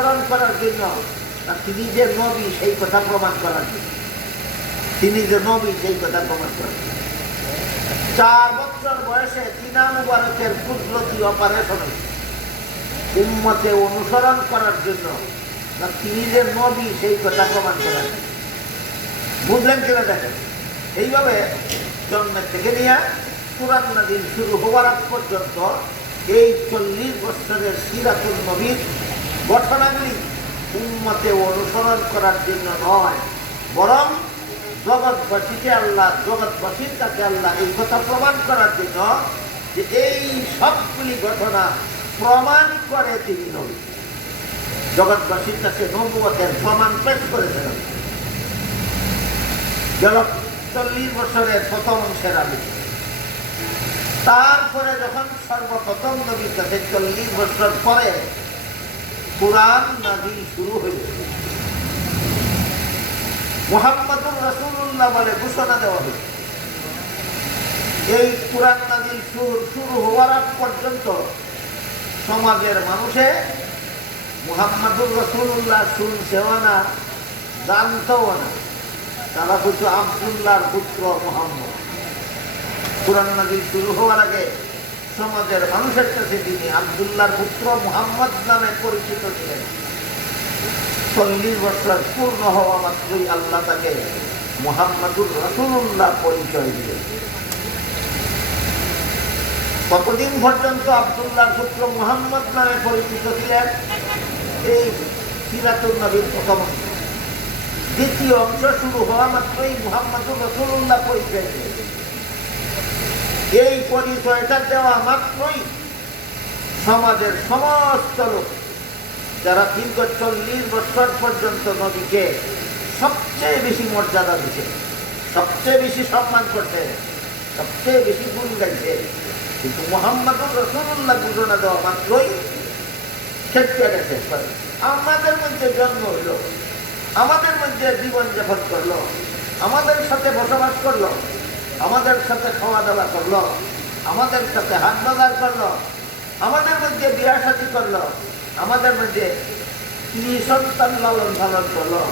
অনুসরণ করার জন্য, না তিনি যে নবী সেই কথা প্রমাণ করার জন্য? তিনি যে নবী সেই কথা প্রমাণ করার জন্য। 4 বছর বয়সে তিনা মুবারকের কুদরতি অপারেশন উম্মতে অনুসরণ করার জন্য, না তিনি যে নবী সেই কথা প্রমাণ করার জন্য? বুঝলেন কিনা দেখেন। এইভাবে জন্মের থেকে নিয়ে কুরআন নাযিল শুরু হওয়ার আগ পর্যন্ত এই 40 বছরের সিরাতুল নবীর ঘটনাগুলি উম্মতে অনুসরণ করার জন্য নয়, বরং জগৎবাসীকে আল্লাহ, জগৎবাসীর কাছে আল্লাহ এই কথা প্রমাণ করার জন্য যে এই সবগুলি ঘটনা প্রমাণ করে তিনি নবী। জগৎবাসীর কাছে নবুয়তের প্রমাণ পেশ করেছেন। গেল 40 বছরের প্রথম অংশের আগে। তারপরে যখন সর্বপ্রথম নবীর কাছে 40 বছর পরে কুরআন নাযিল শুরু হইল, মুহাম্মদুর রাসূলুল্লাহ বলে ঘোষণা দেওয়া হইল। এই কুরআন নাযিল শুরু হওয়ার আগ পর্যন্ত সমাজের মানুষে মুহাম্মদুর রাসূলুল্লাহ শুনছেও না, জানতেও না। তারা বলতো আব্দুল্লাহর পুত্র মুহাম্মদ। কুরআন নাযিল শুরু হওয়ার আগে সমাজের মানুষের কাছে তিনি আব্দুল্লাহর পুত্র মুহাম্মদ নামে পরিচিত ছিলেন। 40 বছর পূর্ণ হওয়া মাত্রই আল্লাহ তাকে মুহাম্মদুর রাসূলুল্লাহ পরিচয় দিলেন। কতদিন পর্যন্ত আব্দুল্লাহর পুত্র মুহাম্মদ নামে পরিচিত ছিলেন? এই সিরাতুন নবীর প্রথম অংশ। দ্বিতীয় অংশ শুরু হওয়া মাত্রই মুহাম্মদুর রাসূলুল্লাহ পরিচয় দিলেন। এই পরিচয়টা দেওয়া মাত্রই সমাজের সমস্ত লোক, যারা দীর্ঘ 40 বছর পর্যন্ত নবীকে সবচেয়ে বেশি মর্যাদা দিচ্ছে, সবচেয়ে বেশি সম্মান করছে, সবচেয়ে বেশি গুণ গাইছে, কিন্তু মুহাম্মদুর রাসূলুল্লাহ ঘোষণা দেওয়া মাত্রই খেপে গেছে। আমাদের মধ্যে জন্ম হইল, আমাদের মধ্যে জীবনযাপন করলো, আমাদের সাথে বসবাস করলো, আমাদের সাথে খাওয়া দাওয়া করলো, আমাদের সাথে হাত বাজার করলো, আমাদের মধ্যে বিয়া শাদী করলো, আমাদের মধ্যে তিনি সন্তান লালন পালন করলো,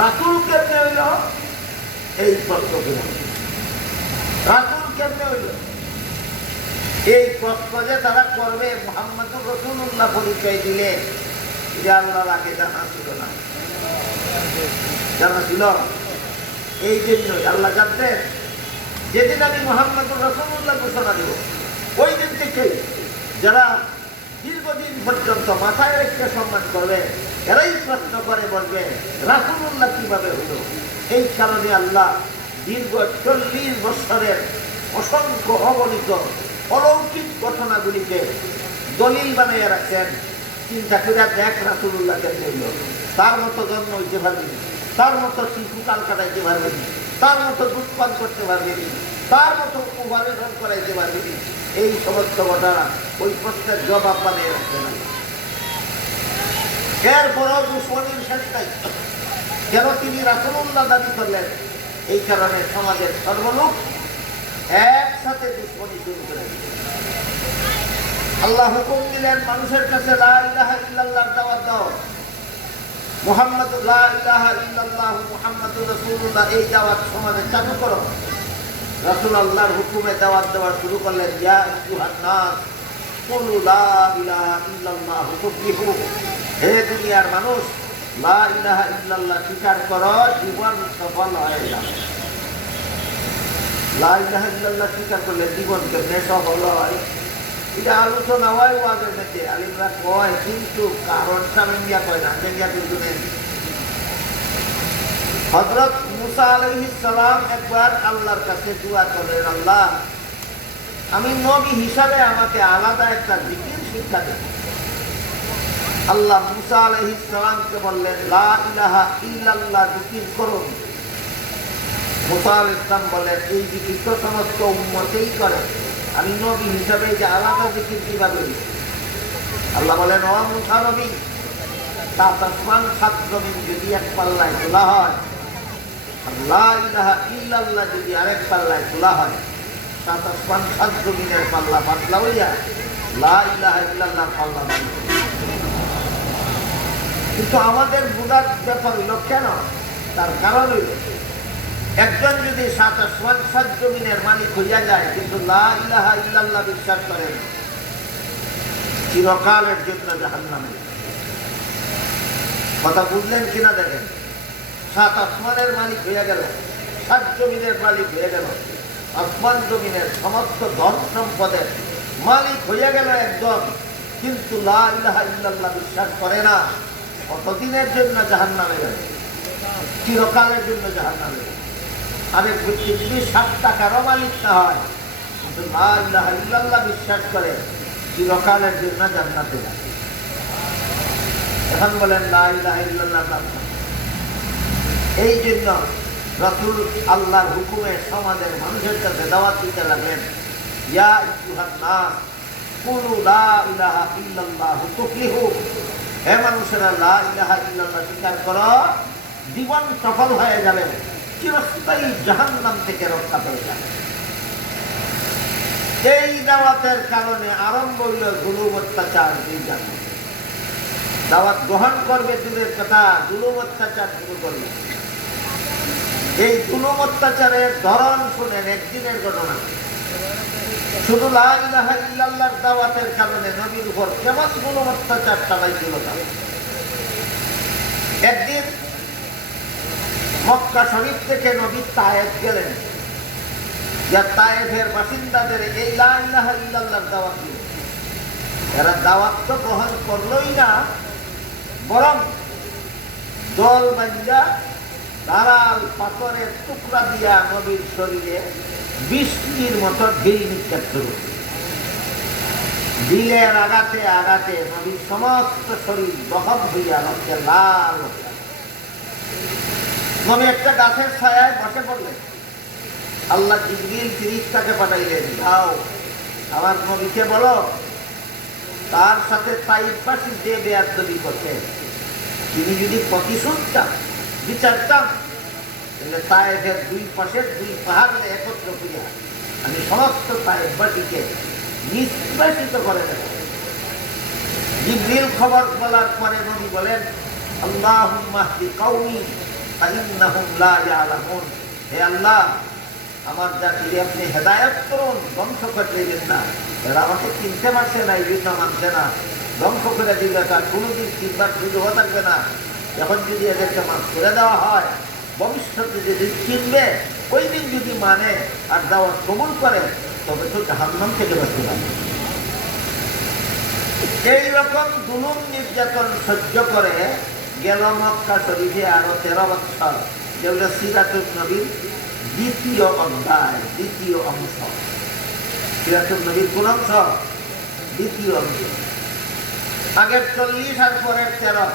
রাসূল কেমনে হইল? এই প্রশ্ন ছিল, রাসূল কেমনে হইল? এই প্রশ্ন যে তারা করবে মুহাম্মদুর রাসূলুল্লাহ পরিচয় দিলে, এটা আল্লাহর আগে জানা ছিল না। জানা ছিল? এই জন্যই আল্লাহ জানতেন যেদিন আমি মুহাম্মদুর রাসূলুল্লাহ ঘোষণা দেব, ওই দিন থেকেই যারা দীর্ঘদিন পর্যন্ত মাথায় রেখে সম্মান করবে, এরাই প্রশ্ন করে বলবে রাসূলুল্লাহ কিভাবে হলো। এই কারণে আল্লাহ দীর্ঘ 40 বছরের অসংখ্য অগণিত অলৌকিক ঘটনাগুলিকে দলিল বানিয়ে রাখছেন। চিন্তা করে দেখ রাসূলুল্লাহ কেমনে হইল, তার মতো জন্ম হইতে পারবি, তার মতো শিশু কাল কাটাইতে পারবি, তার মতো দুধ পান করতে পারবি, তার মতো অপারেশন করাইতে পারবি। এই সমস্ত ঘটনা ওই প্রশ্নের জবাব বানিয়ে রাখতে না। এরপরও দুশ্মনীর শেষ নাই। কেন তিনি রাসূলুল্লাহ দাবি করলেন? এই কারণে সমাজের সর্বলোক একসাথে দুশ্মনী শুরু করে দিলেন। আল্লাহ হুকুম দিলেন মানুষের কাছে লা ইলাহা ইল্লাল্লাহর দাওয়াত দাও, মুহাম্মাদুর লা ইলাহা ইল্লাল্লাহ মুহাম্মাদুর রাসূলুল্লাহ, এই দাওয়াত সমাজে চালু করো। রাসূল আল্লাহর হুকুমে দাওয়াত দেওয়া শুরু করলেন। ইয়া আইয়ুহান নাস কুলু লা ইলাহা ইল্লাল্লাহু তুফলিহু, হে দুনিয়ার মানুষ, লা ইলাহা ইল্লাল্লাহ স্বীকার করো, জীবন সফল হয়ে যাবে। লা ইলাহা ইল্লাল্লাহ স্বীকার করলে জীবন কেমনে সফল হয়? এটা আলোচনা হয় ওয়াজের মধ্যে, আলিমরা কয়, কিন্তু কারণটা মেঙ্গিয়া কয় না, মেঙ্গিয়া কিন্তু নেই। হযরত মুসা আলাইহিস সালাম একবার আল্লাহর কাছে দোয়া করলেন, আল্লাহ আমি নবী হিসাবে আমাকে আলাদা একটা জিকির শিক্ষা দেন। আল্লাহ মুসা আলাইহিস সালামকে বললেন লা ইলাহা ইল্লাল্লাহ জিকির করুন। মুসা আলাইহিস সালাম বললেন এই জিকির তো সমস্ত উম্মতেই করে, আমি নবী হিসাবে যে আলাদা জিকির কিভাবে? আল্লাহ বলেন ও মুসা নবী, তা আসমান সাত জমিন যদি এক পাল্লায় তোলা হয়, লা ইলাহা ইল্লাল্লাহ যদি আরেক পাল্লায় তোলা হয়, সাত আসমান সাত জমিনের পাল্লা পাতলা হইয়া লা ইলাহা ইল্লাল্লাহর পাল্লা। কিন্তু আমাদের বুঝার ব্যাপার হইল কেন, তার কারণ হইল একজন যদি 7 আসমান 7 জমিনের মালিক হইয়া যায় কিন্তু লা ইলাহা ইল্লাল্লাহ বিশ্বাস করেন, চিরকালের জন্য জাহান্নামে। কথা বুঝলেন কিনা দেখেন, 7 আসমানের মালিক হইয়া গেল, 7 জমিনের মালিক হইয়া গেল, আসমান জমিনের সমস্ত ধন সম্পদের মালিক হইয়া গেল একজন, কিন্তু লা ইলাহা ইল্লাল্লাহ বিশ্বাস করে না, কতদিনের জন্য জাহান্নামে যাবে? চিরকালের জন্য জাহান্নামে। আরেক ব্যক্তি যদি 7 টাকারও মালিক না হয় কিন্তু লা ইলাহা ইল্লাল্লাহ বিশ্বাস করে, চিরকালের জন্য জান্নাতে যাবে। এখন বলেন লা ইলাহা ইল্লাল্লাহ নাম। এই জন্য রাসূল আল্লাহর হুকুমে সমাজের মানুষের কাছে দাওয়াত দিতে লাগলেন, ইয়া আইয়ুহান নাস কুলু লা ইলাহা ইল্লাল্লাহু তুফলিহু। হে মানুষেরা, লা ইলাহা ইল্লাল্লাহ স্বীকার করো, জীবন সফল হয়ে যাবে, চিরস্থায়ী জাহান্নাম থেকে রক্ষা পেয়ে যাবে। এই দাওয়াতের কারণে আরম্ভ হইল জুলুম অত্যাচার। দাওয়াত গ্রহণ করবে দূরের কথা, জুলুম অত্যাচার শুরু করবে। এই জুলুম অত্যাচারের ধরন শুনেন, একদিনের ঘটনা। শুধু লা ইলাহা ইল্লাল্লাহর দাওয়াতের কারণে নবীর উপর কেমন জুলুম অত্যাচার চালাইছিল। একদিন মক্কা শরীফ থেকে নবী তায়েফ গেলেন, যা তায়েফের বাসিন্দাদের এই লা ইলাহা ইল্লাল্লাহর দাওয়াত দিল। এরা দাওয়াত তো গ্রহণ করলই না, বরং দল বান্ধা ধারাল পাথরের টুকরা দিয়া নবীর শরীরে বৃষ্টির মতো ঢিল নিক্ষেপ শুরু। ঢিলের আঘাতে আঘাতে নবীর সমস্ত শরীর দহন হইয়া রক্তে লাল। নবী একটা গাছের ছায়ায় বসে পড়লেন। আল্লাহ জিবরিল ফেরেশতাকে পাঠাইলেন, যাও আমার নবীকে বলো তার সাথে তাইফবাসী যে বেয়াদবি করছে তিনি যদি প্রতিশোধ চান, বিচার চান, তাহলে তায়েফের 2 পাশের 2 পাহাড়ে একত্র করিয়া আমি সমস্ত তায়েফবাসীকে নিষ্কাশিত করে দেব। জিবরিল খবর বলার পরে নবী বলেন, আল্লাহুম্মা হদি কওমি ফাইন্নাহুম লা ইয়ালামুন। হে আল্লাহ, আমার জাতিকে আপনি হেদায়েত করুন, ধ্বংস করে দিবেন না। এরা আমাকে চিনতে পারছে না, এই জন্য মানছে না, ধ্বংস করে দিবে, তার কোনোদিন চিনবার সুযোগও থাকবে না। এখন যদি এদেরকে মাফ করে দেওয়া হয়, ভবিষ্যতে যদি চিনবে, ওই দিন যদি মানে আর দাওয়াত কবুল করে, তবে তো জাহান্নাম থেকে বাঁচতে পারবে। এইরকম জুলুম নির্যাতন সহ্য করে গেল মক্কা শরীফে আরো 13 বছর, যেগুলো সিরাতুন নবীর দ্বিতীয় অধ্যায়, দ্বিতীয় অংশ। সিরাতুন নবীর কোন অংশ? দ্বিতীয় অংশ। আগের 40 আর পরের 13,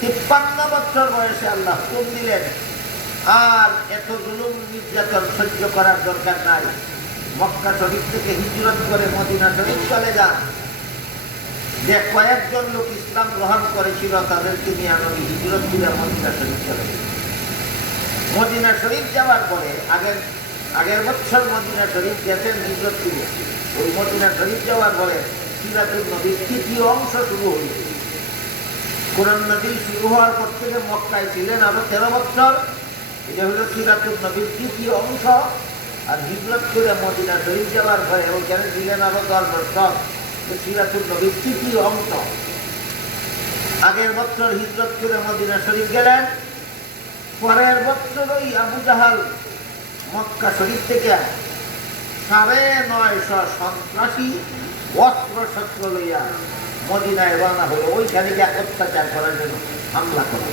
53 বছর বয়সে আল্লাহ হুকুম দিলেন, আর এত জুলুম নির্যাতন সহ্য করার দরকার নাই, মক্কা শরীফ থেকে হিজরত করে মদিনা শরীফ চলে যান। যে কয়েকজন লোক ইসলাম গ্রহণ করেছিল তাদেরকে নিয়ে নবী হিজরত করে মদিনা শরীফ চলে গেলেন। মদিনা শরীফ যাওয়ার পরে আগের বছর মদিনা শরীফ গেছেন হিজরত করে, ওই মদিনা শরীফ যাওয়ার পরে সিরাতুন নবীর তৃতীয় অংশ শুরু হইল। কোরআন নাযিল শুরু হওয়ার পর থেকে মক্কায় ছিলেন আরো 13 বছর, এটা হলো সিরাতুন নবীর তৃতীয় অংশ। আর হিজরত করে মদিনা শরীফ যাওয়ার পরে ওইখানে ছিলেন আরো 10 বছর, সিরাতুন নবীর তৃতীয় অংশ। আগের বছর হিজরত করে মদিনা শরীফ গেলেন, পরের বছরই আবু জাহাল মক্কা শরীফ থেকে 950 সন্ত্রাসী অস্ত্র শস্ত্র লইয়া মদিনায় রওনা হলো, ওইখানে গিয়ে অত্যাচার করার জন্য হামলা করে।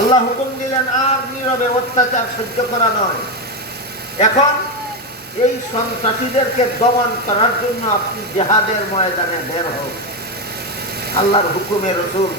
আল্লাহ হুকুম দিলেন, আর নীরবে অত্যাচার সহ্য করা নয়, এখন এই সন্ত্রাসীদেরকে দমন করার জন্য আপনি জিহাদের ময়দানে বের হোক। আল্লাহর হুকুমে রাসূল